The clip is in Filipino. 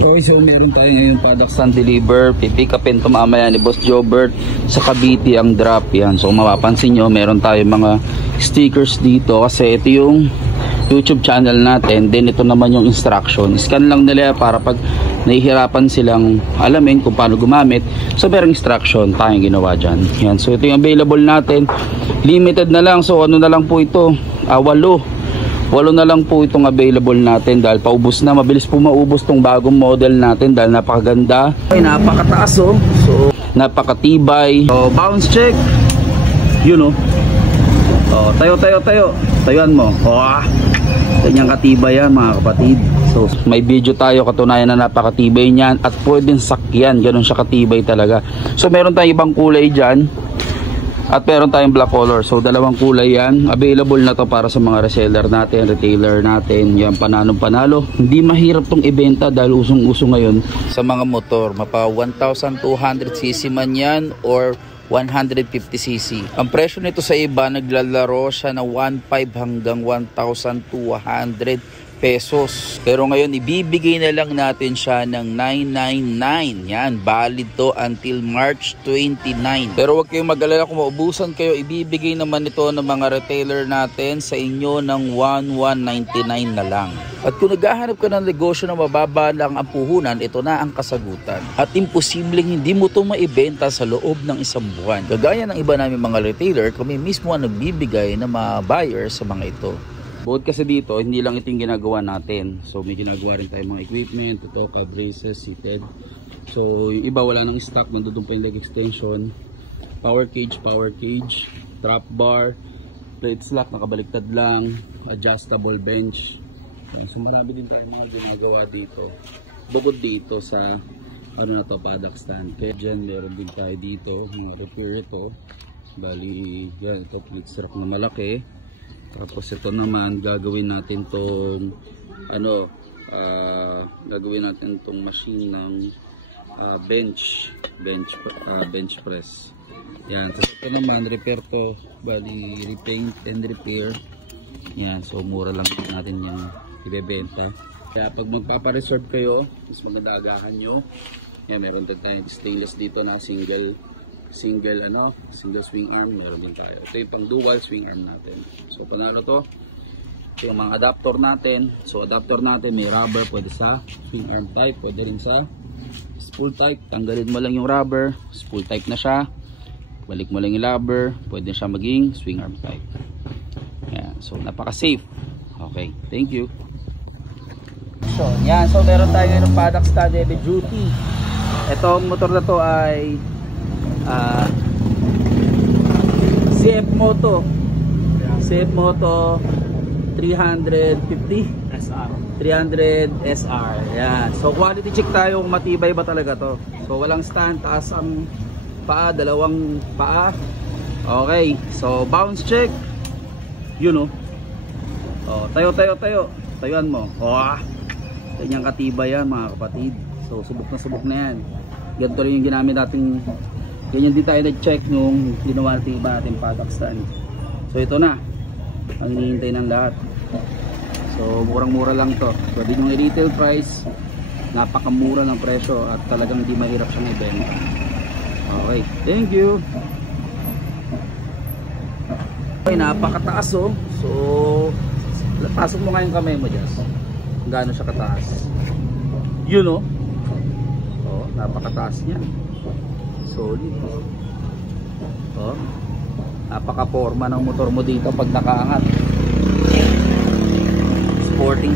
Okay, so meron tayo ngayon product stand deliver. Pipick upin to mamaya ni Boss Jobert sa Cavite ang drop yan. So mapapansin nyo, meron tayo mga stickers dito kasi ito yung YouTube channel natin. Then ito naman yung instruction. Scan lang nila para pag nahihirapan silang alamin kung paano gumamit. So merong instruction tayong ginawa dyan. Yan. So ito yung available natin. Limited na lang. So ano na lang po ito? 8 na lang po itong available natin dahil paubos na. Mabilis po maubos tong bagong model natin dahil napakaganda. Ay, napakataas oh. So napakatibay. So bounce check. Yun oh. Oh, tayo. Tayuan mo. Oh. Ganyang katibay yan mga kapatid. So may video tayo katunayan na napakatibay niyan at pwedeng sakyan. Ganun siya katibay talaga. So meron tayong ibang kulay dyan. At meron tayong black color. So dalawang kulay yan. Available na to para sa mga reseller natin, retailer natin. Yan, pananong-panalo. Hindi mahirap tong ibenta dahil usong-uso ngayon sa mga motor. Mapa 1,200cc man yan or 150cc. Ang presyo nito sa iba naglalaro siya na 1,500 hanggang 1,200 pesos. Pero ngayon ibibigay na lang natin siya ng 999. Yan, valid to until March 29. Pero huwag kayong mag-alala kung maubusan kayo, ibibigay naman ito ng mga retailer natin sa inyo ng 1,199 na lang. At kung naghahanap ka ng negosyo na mababa lang ang puhunan, ito na ang kasagutan. At imposibleng hindi mo ito maibenta sa loob ng isang buwan. Gagaya ng iba namin mga retailer, kami mismo ang nagbibigay ng mga buyers sa mga ito. Bukod kasi dito, hindi lang ito yung ginagawa natin. So may ginagawa rin tayong mga equipment, ito, cab races, seated. So yung iba wala nang stock, nandun pa yung leg extension, power cage, drop bar, plate slack, nakabaliktad lang, adjustable bench. So marami din tayong mga ginagawa dito. Bukod dito sa ano na to, paddock stand. Kaya dyan meron din tayo dito, mga repair ito. Bali, yan, ito plate slack na malaki. Tapos ito naman gagawin natin tong ano, gagawin natin tong machine ng bench press. Yan, tapos ito naman repair to, bali repaint and repair. Yan, so mura lang natin yung ibebenta. Kaya pag magpapa-reserve kayo, mas maganda agahan nyo. Yan, meron din tayong stainless dito na single swing arm, meron din tayo. Ito yung pang dual swing arm natin. So panalo to. Ito yung mga adapter natin. So adapter natin may rubber, pwede sa swing arm type, pwede rin sa spool type. Tanggalin mo lang yung rubber, spool type na siya. Balik mo lang yung rubber, pwede siya maging swing arm type. Yan. So napaka safe. Okay, thank you. So yan, so meron tayo ng paddock stand heavy duty. Itong motor na to ay CF Moto 350 SR. Yan. So quality check tayo kung matibay ba talaga to. So walang stand, taas ang paa, dalawang paa. Okay. So bounce check. Yun oh. Oh, tayo. Tayuan mo. Oh. Ganyang katibay yan mga kapatid. So subok na yan. Ganito rin yung ginamit natin. Ganyan din tayo nag-check nung ginawa natin iba natin paddock stand. So ito na ang hinihintay ng lahat. So murang-mura lang to. Pwede yung retail price, napakamura ng presyo at talagang di mahirap siyang ibenta. Okay, thank you. Okay, napakataas oh. So pasok mo nga yung kamay mo dyan. Gaano siya kataas. Yun oh. Oh, napakataas niya. Solid. Oh. Napaka-forma ng motor mo dito pag nakaangat. Sporty.